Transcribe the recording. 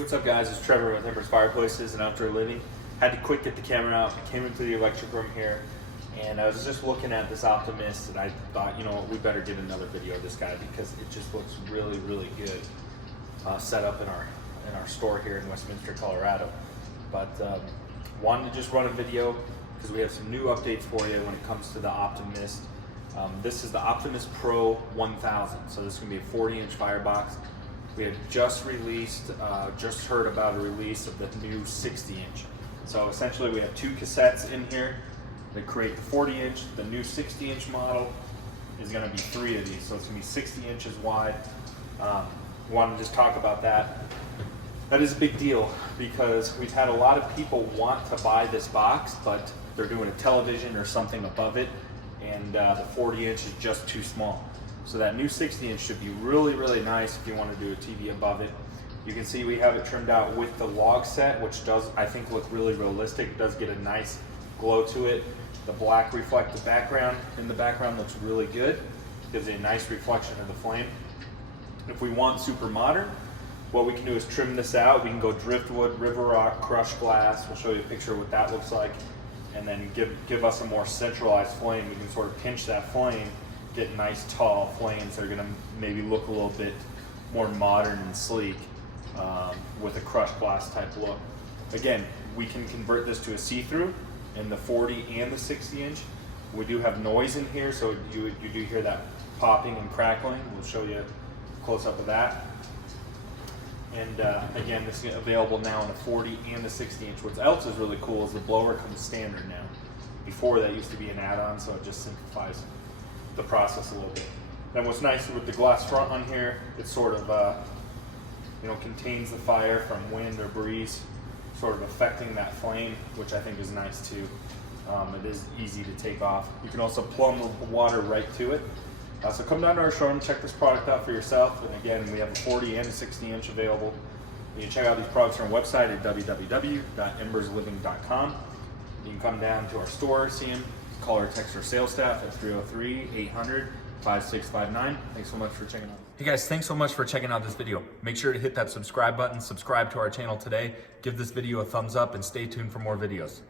what's up guys, it's Trevor with Ember's Fireplaces and Outdoor Living. Had to quick get the camera out, came into the electric room here, and I was just looking at this Opti Myst, and I thought, you know what, we better get another video of this guy because it just looks really, really good set up in our store here in Westminster, Colorado. But wanted to just run a video because we have some new updates for you when it comes to the Opti Myst. This is the Opti Myst Pro 1000, so this is going to be a 40-inch firebox. We have just released, just heard about a release of the new 60-inch. So essentially we have two cassettes in here that create the 40-inch. The new 60-inch model is going to be 3 of these, so it's going to be 60 inches wide. Want to just talk about that. That is a big deal because we've had a lot of people want to buy this box, but they're doing a television or something above it, and the 40-inch is just too small. So that new 60-inch should be really, really nice if you want to do a TV above it. You can see we have it trimmed out with the log set, which does, I think, look really realistic. It does get a nice glow to it. The black reflective background in the background looks really good. Gives a nice reflection of the flame. If we want super modern, what we can do is trim this out. We can go driftwood, river rock, crushed glass. We'll show you a picture of what that looks like. And then give us a more centralized flame. We can sort of pinch that flame, get nice tall flames that are gonna maybe look a little bit more modern and sleek with a crushed glass type look. Again, we can convert this to a see-through in the 40 and the 60-inch. We do have noise in here, so you do hear that popping and crackling. We'll show you a close-up of that. And again, this is available now in a 40 and a 60-inch. What else is really cool is the blower comes standard now. Before that used to be an add-on, so it just simplifies the process a little bit. Then what's nice with the glass front on here, it sort of contains the fire from wind or breeze, sort of affecting that flame, which I think is nice too. It is easy to take off. You can also plumb the water right to it. So come down to our showroom, check this product out for yourself. And again, we have a 40 and a 60-inch available. You can check out these products on our website at www.embersliving.com. You can come down to our store, see them, call or text our sales staff at 303-800-5659. Thanks so much for checking out. Hey guys, thanks so much for checking out this video. Make sure to hit that subscribe button, subscribe to our channel today, give this video a thumbs up, and stay tuned for more videos.